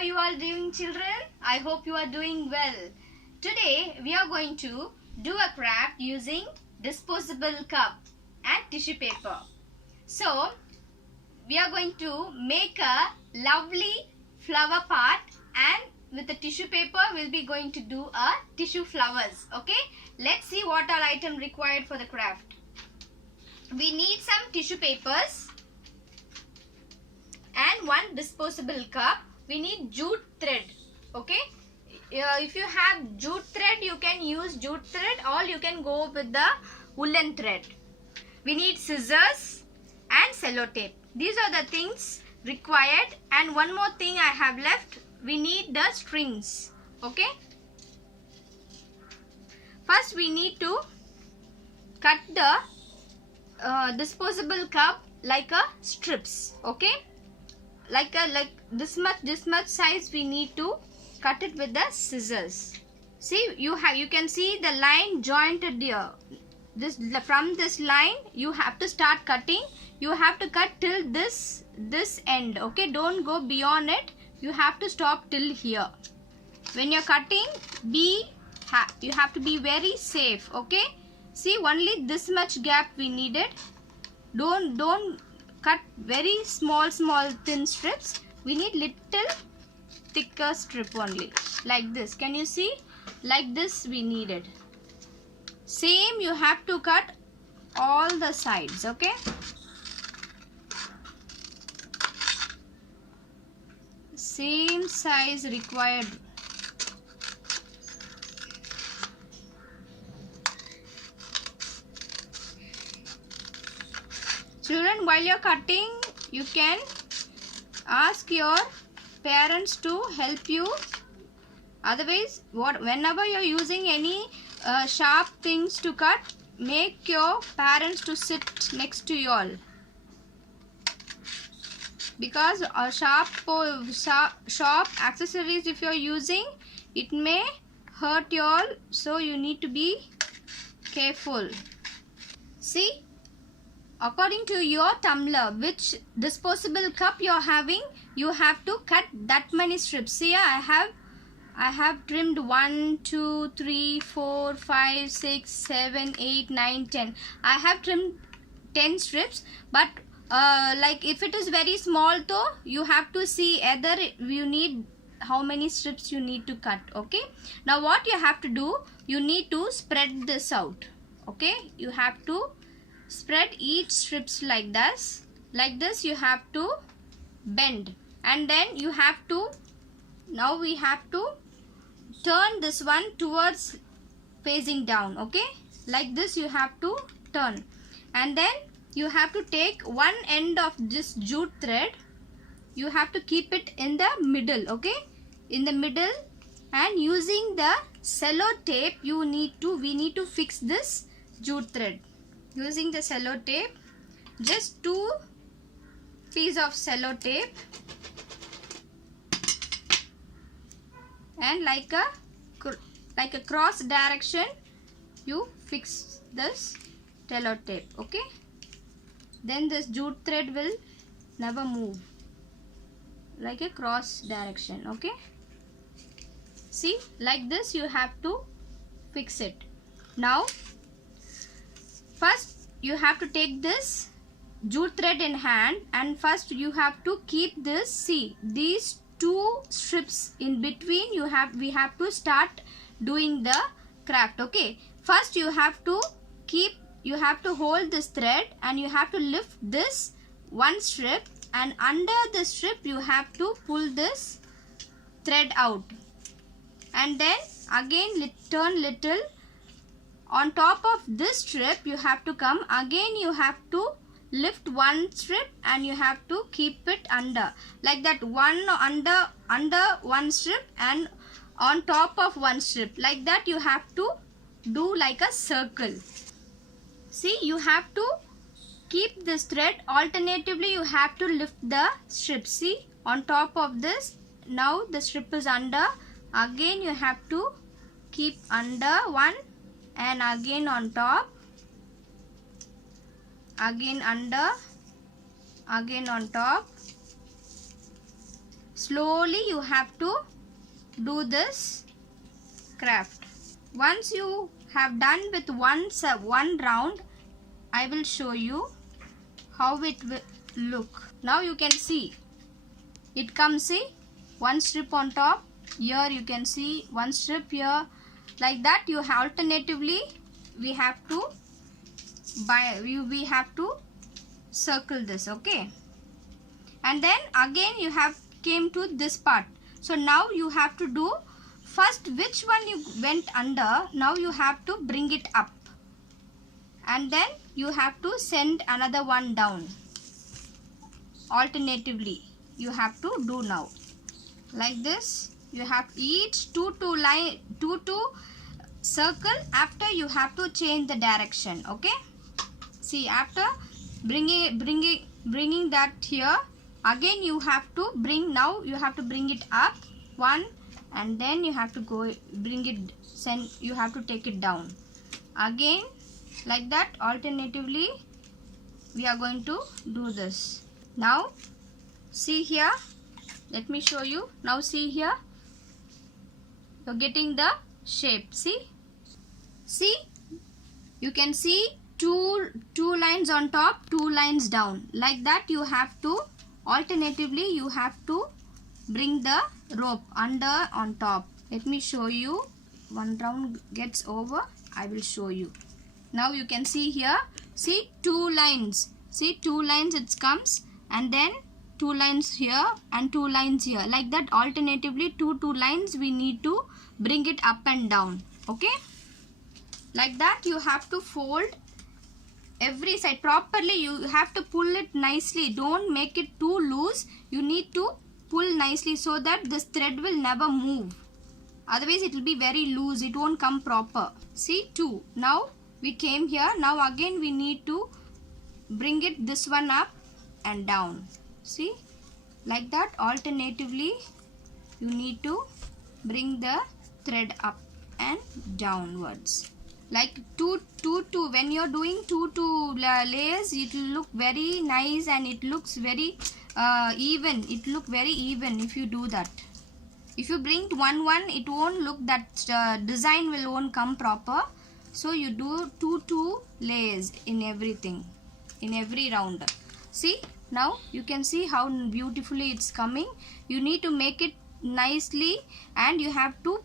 are you all doing, children? I hope you are doing well. Today we are going to do a craft using disposable cup and tissue paper. So we are going to make a lovely flower pot, and with the tissue paper we'll be going to do a tissue flowers. Okay, let's see what all item required for the craft. We need some tissue papers and one disposable cup. We need jute thread. Okay, if you have jute thread you can use jute thread, or you can go with the woolen thread. We need scissors and sellotape. These are the things required, and one more thing I have left, we need the strings. Okay, first we need to cut the disposable cup like a strips. Okay, like this much size we need to cut it with the scissors. See, you can see the line jointed here. From this line you have to start cutting. You have to cut till this end. Okay, don't go beyond it. You have to stop till here. When you're cutting, you have to be very safe. Okay, see, only this much gap we needed. Don't cut very small thin strips. We need little thicker strip only, like this. Can you see? Like this we needed. Same you have to cut all the sides. Okay, same size required. Children, while you're cutting, you can ask your parents to help you. Otherwise, whenever you're using any sharp things to cut, make your parents to sit next to you all, because sharp accessories if you're using, it may hurt you all, so you need to be careful. See, according to your tumbler, which disposable cup you're having, you have to cut that many strips. See, I have trimmed 1, 2, 3, 4, 5, 6, 7, 8, 9, 10. I have trimmed 10 strips, but like if it is very small though, you have to see either you need how many strips you need to cut. Okay, now what you have to do, you need to spread this out. Okay, you have to spread each strips like this. Like this you have to bend, and then you have to, now we have to turn this one towards facing down. Okay, like this you have to turn, and then you have to take one end of this jute thread. You have to keep it in the middle. Okay, in the middle, and using the sellotape we need to fix this jute thread. Using the sellotape, just 2 pieces of sellotape, and like a cross direction you fix this sellotape. Okay, then this jute thread will never move, like a cross direction. Okay, see, like this you have to fix it. Now first you have to take this jute thread in hand, and first you have to keep this, see, these 2 strips in between. We have to start doing the craft. Okay, first you have to hold this thread, and you have to lift this one strip, and under the strip you have to pull this thread out, and then again turn little. On top of this strip you have to come again, you have to lift one strip, and you have to keep it under, like that, one under one strip and on top of one strip, like that. You have to do like a circle. See, you have to keep this thread alternatively. You have to lift the strip. See, on top of this, now the strip is under, again you have to keep under one, and again on top, again under, again on top. slowly you have to do this craft. Once you have done with one round, I will show you how it will look. Now you can see it comes, see, one strip on top. Here you can see one strip here. Like that you have alternatively we have to circle this, okay? And then again you have came to this part. So now you have to do first which one you went under, now you have to bring it up, and then you have to send another one down. Alternatively you have to do now. Like this you have each two circle. After you have to change the direction, okay? See, after bringing that here, again you have to bring, now you have to bring it up one, and then you have to go bring it, send, you have to take it down again. Like that alternatively we are going to do this. Now see here, let me show you. Now see here, you're getting the shape. See, you can see two lines on top, two lines down. Like that you have to alternatively you have to bring the rope under on top. Let me show you. One round gets over, I will show you. Now you can see here, see two lines, see two lines it comes, and then two lines here and two lines here. Like that alternatively two lines we need to bring it up and down, okay? Like that you have to fold every side properly. You have to pull it nicely, don't make it too loose. You need to pull nicely so that this thread will never move, otherwise it will be very loose, it won't come proper. See, two. Now we came here, now again we need to bring it this one up and down. See, like that alternatively you need to bring the thread up and downwards. Like two when you're doing two layers, it will look very nice and it looks very even. It look very even if you do that. If you bring one it won't look, that design won't come proper. So you do two layers in everything, in every round. See, now you can see how beautifully it's coming. You need to make it nicely and you have to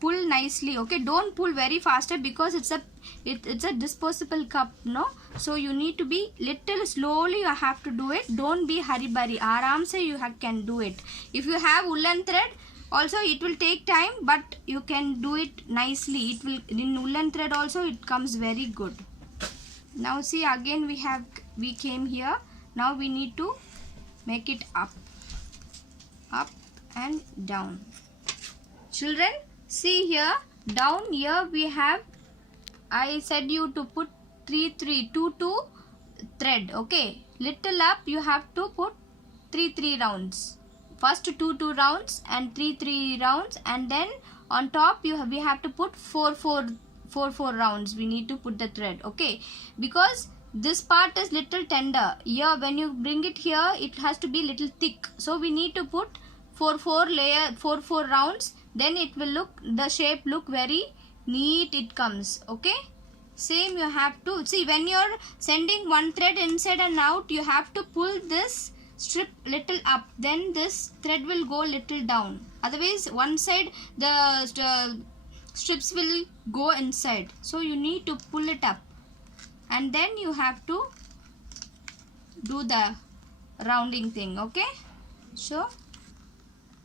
pull nicely, okay? Don't pull very faster because it's a disposable cup, no? So you need to be little slowly, you have to do it. Don't be hurry bari, aram se you can do it. If you have woolen thread also it will take time, but you can do it nicely. It will, in woolen thread also it comes very good. Now see, again we came here. Now we need to make it up and down. Children, see here, down here we have, I said you to put 2 thread, okay? Little up you have to put 3 rounds. First 2 rounds and 3 rounds, and then on top we have to put 4 rounds. We need to put the thread, okay? Because this part is little tender. Here when you bring it here, it has to be little thick. So we need to put 4 rounds. Then it will look, the shape look very neat it comes, okay? Same you have to, see, when you're sending one thread inside and out, you have to pull this strip little up, then this thread will go little down. Otherwise one side the strips will go inside. So you need to pull it up and then you have to do the rounding thing, okay? So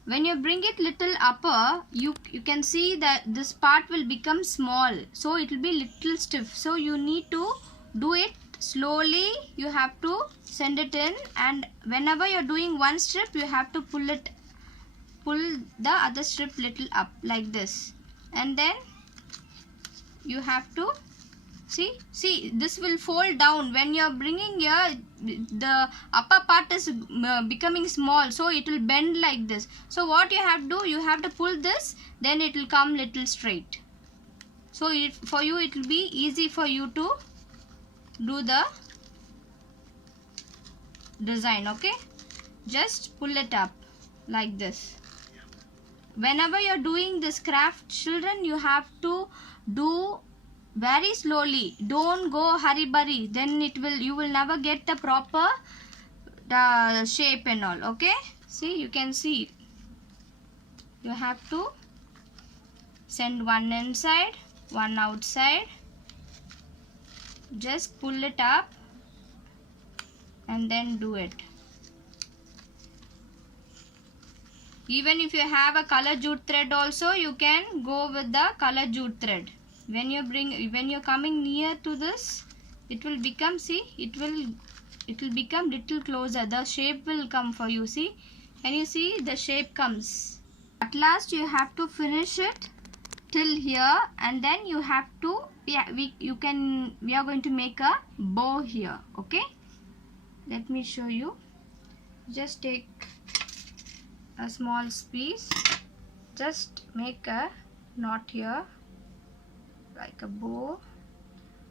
when you bring it little upper, you can see that this part will become small, so it will be little stiff. So you need to do it slowly. You have to send it in, and whenever you're doing one strip, you have to pull the other strip little up like this, and then you have to see this will fold down. When you're bringing here, the upper part is becoming small, so it will bend like this. So what you have to do, you have to pull this, then it will come little straight. So for you it will be easy for you to do the design, okay? Just pull it up like this. Whenever you're doing this craft, children, you have to do very slowly. Don't go hurry burry, then you will never get the proper shape and all. Okay, see, you can see you have to send one inside, one outside. Just pull it up and then do it. Even if you have a color jute thread also, you can go with the color jute thread. When you're coming near to this, it will become, see, it will become little closer. The shape will come for you. See, can you see the shape comes? At last you have to finish it till here, and then you have to, we are going to make a bow here. Okay, let me show you. Just take a small piece, just make a knot here like a bow.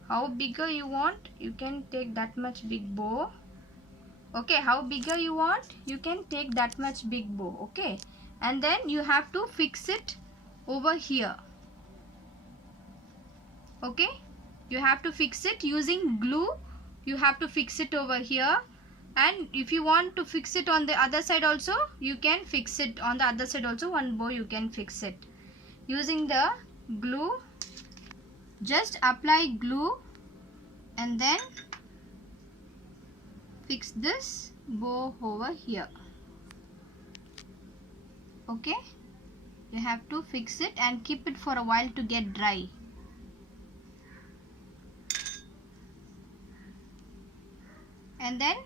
How bigger you want, you can take that much big bow. Okay, how bigger you want, you can take that much big bow. Okay, and then you have to fix it over here. Okay, you have to fix it using glue. You have to fix it over here, and if you want to fix it on the other side also, you can fix it on the other side also. One bow you can fix it using the glue. Just apply glue and then fix this bow over here. Okay, you have to fix it and keep it for a while to get dry. And then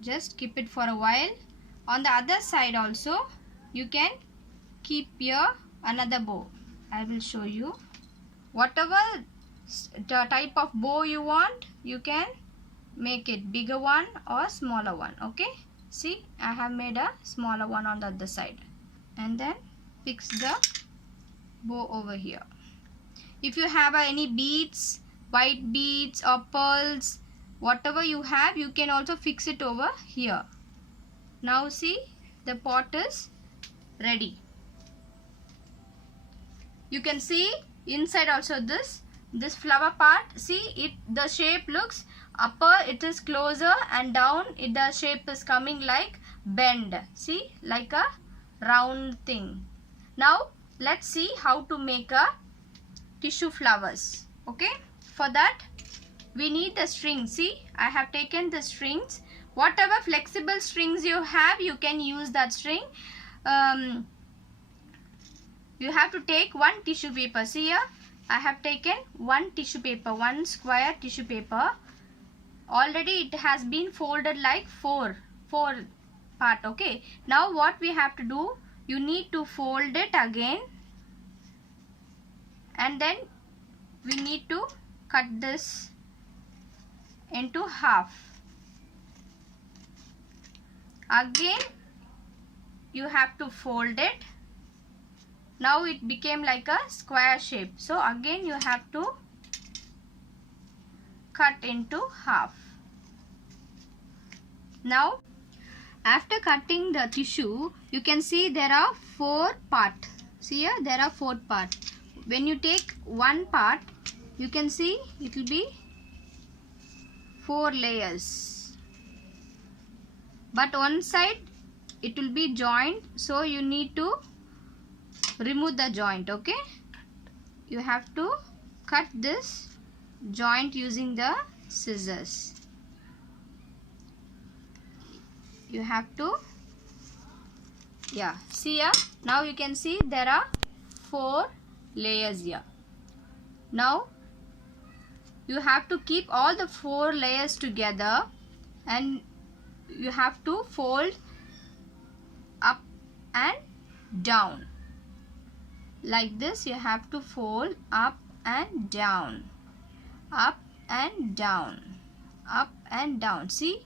just keep it for a while. On the other side also you can keep your another bow. I will show you. Whatever the type of bow you want, you can make it bigger one or smaller one. Okay, see, I have made a smaller one on the other side, and then fix the bow over here. If you have any beads, white beads or pearls, whatever you have, you can also fix it over here. Now see, the pot is ready. You can see inside also this flower part. See it, the shape looks upper, it is closer, and down the shape is coming like bend. See, like a round thing. Now let's see how to make a tissue flowers. Okay, for that we need the string. See, I have taken the strings. Whatever flexible strings you have, you can use that string. You have to take one tissue paper. See here, I have taken one tissue paper, one square tissue paper. Already it has been folded like four part. Okay, now what we have to do, you need to fold it again, and then we need to cut this into half. Again you have to fold it. Now it became like a square shape, so again you have to cut into half. Now after cutting the tissue, you can see there are 4 parts. See here, there are 4 parts. When you take one part, you can see it will be 4 layers, but one side it will be joined, so you need to remove the joint. Okay, you have to cut this joint using the scissors. You have to, see here, now you can see there are 4 layers here. Now you have to keep all the 4 layers together, and you have to fold up and down like this. You have to fold up and down, up and down, up and down. See,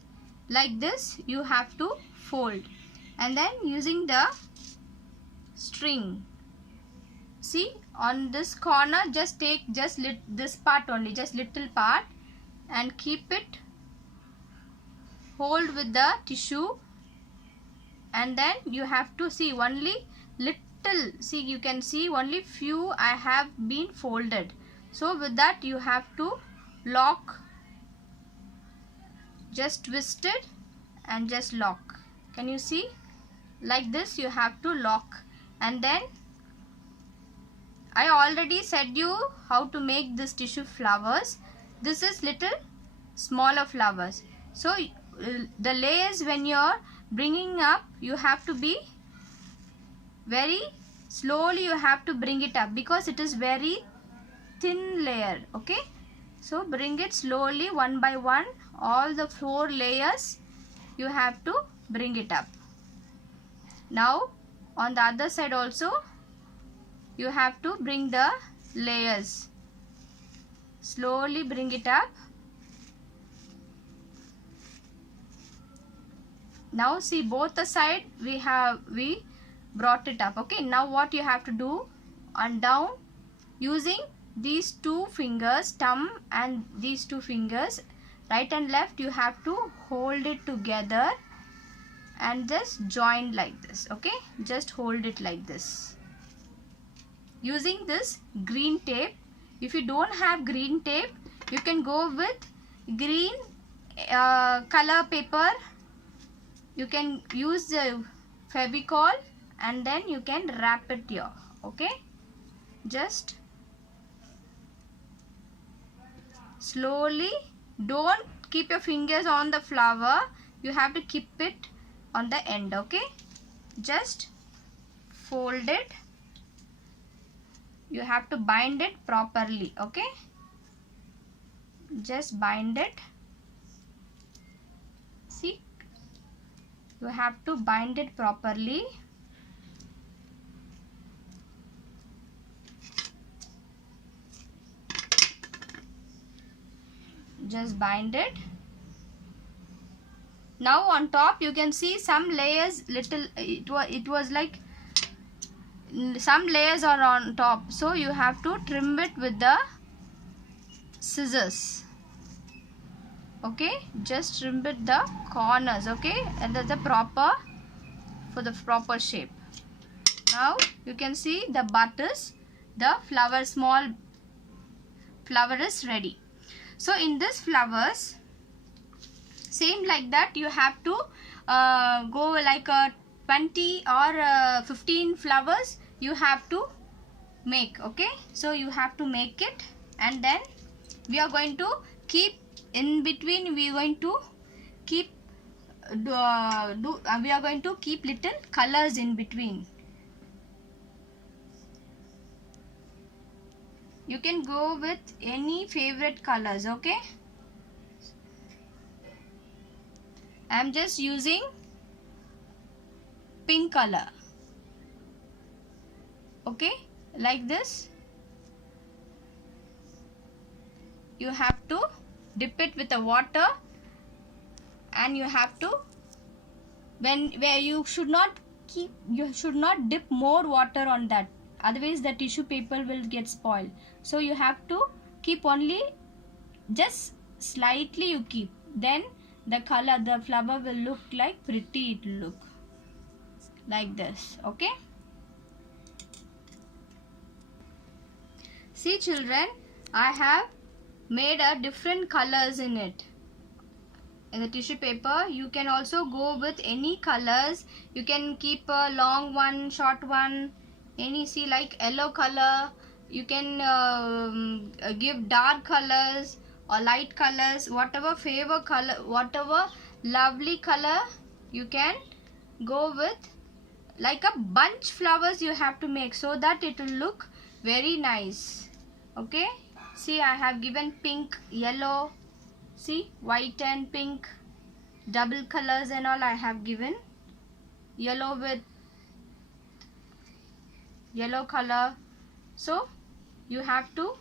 like this you have to fold, and then using the string, see, on this corner just take this part only, just little part, and keep it hold with the tissue, and then you have to see only little, see you can see only few I have been folded. So with that you have to lock, just twist it and just lock. Can you see? Like this you have to lock. And then I already said you how to make this tissue flowers. This is little smaller flowers. So the layers when you're bringing up, you have to be very slowly, you have to bring it up because it is very thin layer. Okay, so bring it slowly one by one, all the 4 layers you have to bring it up. Now on the other side also you have to bring the layers, slowly bring it up. Now see both the side we brought it up. Okay, now what you have to do, on down using these 2 fingers, thumb and these 2 fingers, right and left, you have to hold it together and just join like this. Okay, just hold it like this using this green tape. If you don't have green tape, you can go with green color paper. You can use the Fevicol and then you can wrap it here. Okay, just slowly, don't keep your fingers on the flower, you have to keep it on the end. Okay, just fold it, you have to bind it properly. Okay, just bind it. See, you have to bind it properly. Just bind it. Now on top you can see some layers, little it was like some layers are on top, so you have to trim it with the scissors. Okay, just trim it the corners. Okay, and that's the proper, for the proper shape. Now you can see the butters, the flower, small flower is ready. So in this flowers, same like that, you have to go like 20 or 15 flowers you have to make. Okay, so you have to make it, and then we are going to keep in between, we are going to keep we are going to keep little colors in between. You can go with any favorite colors. Okay, I am just using pink color. Okay, like this. You have to dip it with the water, and you have to, where you should not dip more water on that, otherwise the tissue paper will get spoiled. So you have to keep only just slightly, you keep, then the color, the flower will look like pretty, it will look like this. Okay, see children, I have made a different colors in it, in the tissue paper. You can also go with any colors, you can keep a long one, short one, any, see like yellow color, you can give dark colors or light colors, whatever favor color, whatever lovely color you can go with. Like a bunch flowers you have to make, so that it will look very nice. Okay, see I have given pink, yellow, see white and pink, double colors and all I have given. Yellow with yellow color. So you have to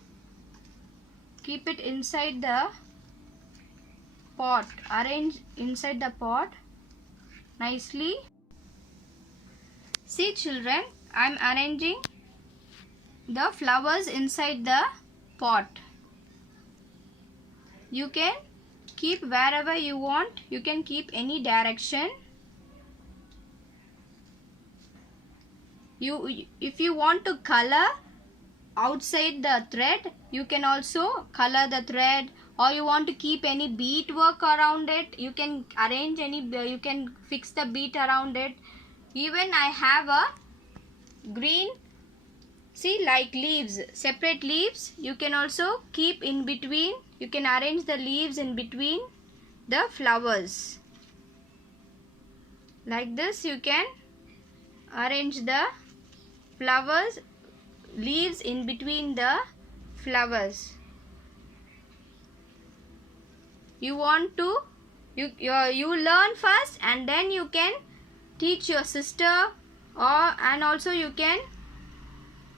keep it inside the pot, arrange inside the pot nicely. See children, I am arranging the flowers inside the pot. You can keep wherever you want. You can keep any direction. If you want to color outside the thread, you can also color the thread, or you want to keep any bead work around it, you can arrange any, you can fix the bead around it. Even I have a green, see, like leaves, separate leaves, you can also keep in between. You can arrange the leaves in between the flowers. Like this you can arrange the flowers, leaves in between the flowers. You want to, you learn first, and then you can teach your sister, and also you can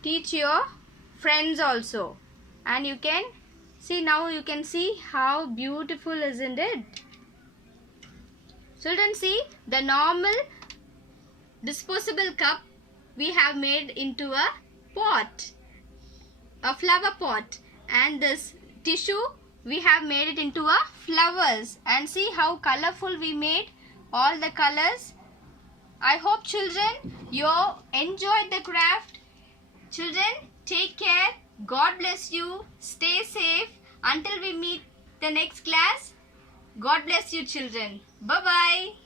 teach your friends also. And you can see, now you can see how beautiful, isn't it? Children, see, the normal disposable cup we have made into a pot, a flower pot, and this tissue we have made it into a flowers. And see how colorful we made all the colors. I hope children you enjoyed the craft. Children, take care. God bless you. Stay safe until we meet the next class. God bless you, children. Bye bye.